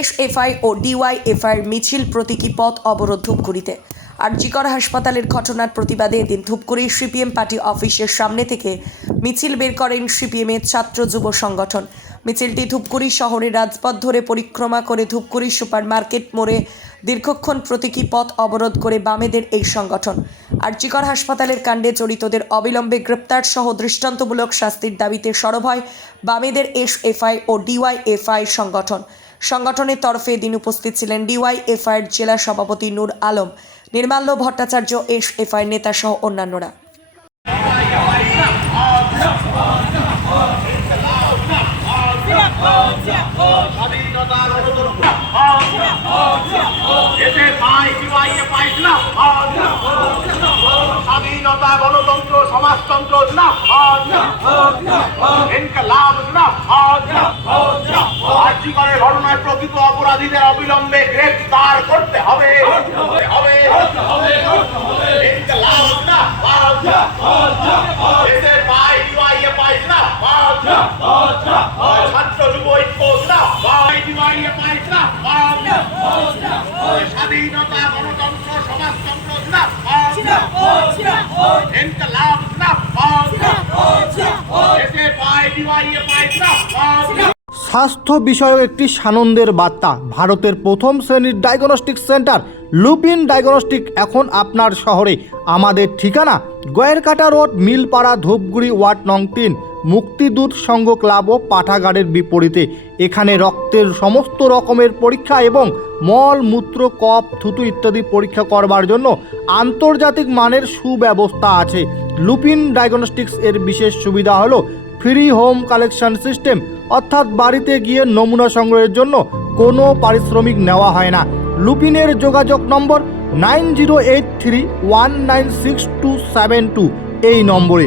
SFI ও DY ডিওয়াইএফআইয়ের মিছিল প্রতীকী পথ অবরোধ ধূপগুড়িতে। আর জিকর হাসপাতালের ঘটনার প্রতিবাদে এদিন ধূপগুড়ি সিপিএম পার্টি অফিসের সামনে থেকে মিছিল বের করেন সিপিএমের ছাত্র যুব সংগঠন। মিছিলটি ধূপগুড়ি শহরের রাজপথ ধরে পরিক্রমা করে ধূপগুড়ি সুপার মার্কেট মোড়ে দীর্ঘক্ষণ প্রতীকী পথ অবরোধ করে বামেদের এই সংগঠন। আর জিকর হাসপাতালের কাণ্ডে জড়িতদের অবিলম্বে গ্রেপ্তার সহ দৃষ্টান্তমূলক শাস্তির দাবিতে সরব হয় বামেদের এসএফআই ও ডিওয়াই ডিওয়াইএফআই সংগঠন। সংগঠনের তরফে এদিন উপস্থিত ছিলেন ডিওয়াইএফআই এর জেলা সভাপতি নূর আলম, নির্মাল্য ভট্টাচার্য এস এসএফআই নেতা সহ অন্যান্যরা। সমাজতন্ত্র না আর্যিকরের ঘটনায় প্রকৃত অপরাধীদের অবিলম্বে গ্রেফতার করতে হবে। ছাত্র যুব ঐক্য স্বাধীনতা গণতন্ত্র সমাজতন্ত্র ইনকলাব স্বাস্থ্য বিষয়ক একটি সানন্দের বার্তা। ভারতের প্রথম শ্রেণির ডায়াগনস্টিক সেন্টার লুপিন ডায়াগনস্টিক এখন আপনার শহরে। আমাদের ঠিকানা, গয়েরকাটা রোড, মিলপাড়া, ধূপগুড়ি, ওয়ার্ড নং তিন, মুক্তিদূত সংঘ ক্লাব ও পাঠাগারের বিপরীতে। এখানে রক্তের সমস্ত রকমের পরীক্ষা এবং মল, মূত্র কপ থুতু ইত্যাদি পরীক্ষা করবার জন্য আন্তর্জাতিক মানের সুব্যবস্থা আছে। লুপিন ডায়াগনস্টিক্স এর বিশেষ সুবিধা হলো ফ্রি হোম কালেকশন সিস্টেম, অর্থাৎ বাড়িতে গিয়ে নমুনা সংগ্রহের জন্য কোনো পারিশ্রমিক নেওয়া হয় না। লুপিনের যোগাযোগ নম্বর nine zero eight three one nine six two seven two এই নম্বরে।